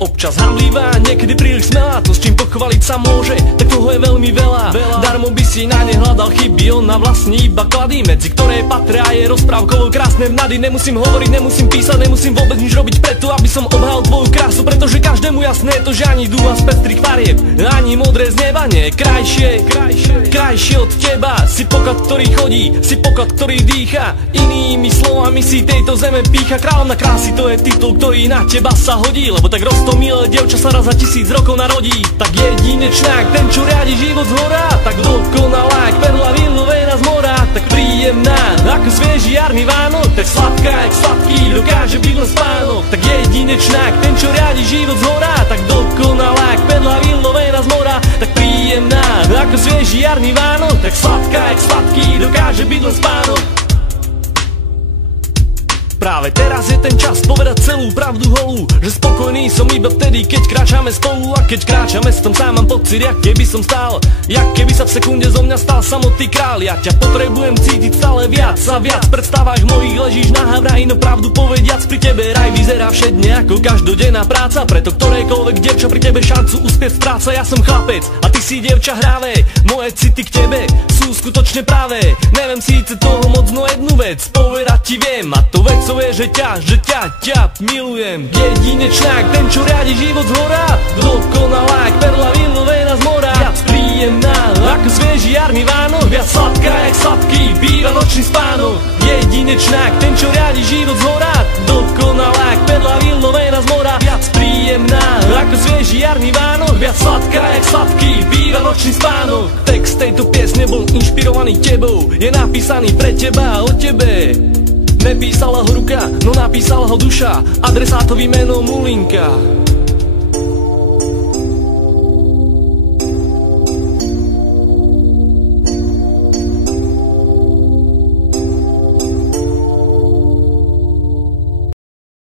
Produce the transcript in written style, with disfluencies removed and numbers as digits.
Občas hamlivá, niekedy príliš smelá, to s čím pochváliť sa môže, tak toho je veľmi veľa. Darmo by si na ne hľadal chyby, ona vlastní iba klady, medzi ktoré patria je rozprávkovo krásne vnady. Nemusím hovoriť, nemusím písať, nemusím vôbec nič robiť preto, aby som obhal tvoju krásu, pretože každému jasné je to, že ani dúha z pestrých farieb, ani modré z neba nie je krajšie od teba. Si poklad, ktorý chodí, si poklad, ktorý dýcha, inými slovami si tejto zeme pícha. Kráľovna krásy, to je titul, ktorý na teba sa hodí, lebo tak milé dievča sa raz za 1000 rokov narodí. Tak jedinečná, ten čo riadi život zhora, tak dokonalá, jak perla vylovená z mora, tak príjemná, ako svieži jarný Vánok, tak sladká, jak sladký, dokáže byť len spánok. Tak jedinečná, ten čo riadi život zhora, tak dokonalá, jak perla vylovená z mora, tak príjemná, ako svieži jarný Vánok, tak sladká, jak sladký, dokáže byť len spánok. Práve teraz je ten čas povedať celú pravdu holú, že spokojný som iba vtedy, keď kráčame spolu. A keď kráčame mestom, sám mám pocit, jak keby som stál, jak keby sa v sekunde zo mňa stal samotný král. Ja ťa potrebujem cítiť stále viac a viac, v predstavách mojich ležíš na havraji, no pravdu povediac pri tebe raj vyzerá všedne ako každodenná práca. Preto ktorékoľvek dievča pri tebe šancu uspieť stráca. Ja som chlapec a ty si dievča hravé, moje city k tebe sú skutočne práve. Neviem síce toho moc, no jednu vec povedať ti viem, a to vec je, že ťa milujem. Jedinečná, ten čo riadi život zhora, dokonalá, jak perla vylovená z mora, viac príjemná, ako svieži jarný Vánok, viac sladká, jak sladký býva nočný spánok. Jedinečná, ten čo riadi život zhora, dokonalá, jak perla vylovená z mora, viac príjemná, ako svieži jarný Vánok, viac sladká, jak sladký býva nočný spánok. Text tejto piesne bol inšpirovaný tebou, je napísaný pre teba a o tebe. Nepísala ho ruka, no napísala ho duša, adresátový meno Mulinka.